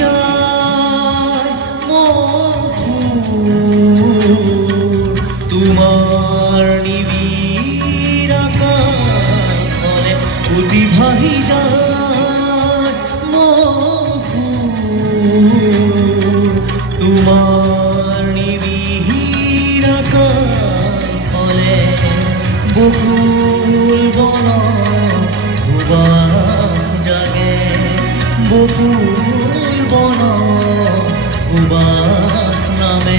যায় মধুর তোমার নিবিড় আকাশ ফলে অতি ভাহি যায় মধুর তোমার নিবিড় আকাশ ফলে বকুল বন সুবাস জাগে বকুল বন সুবাস নামে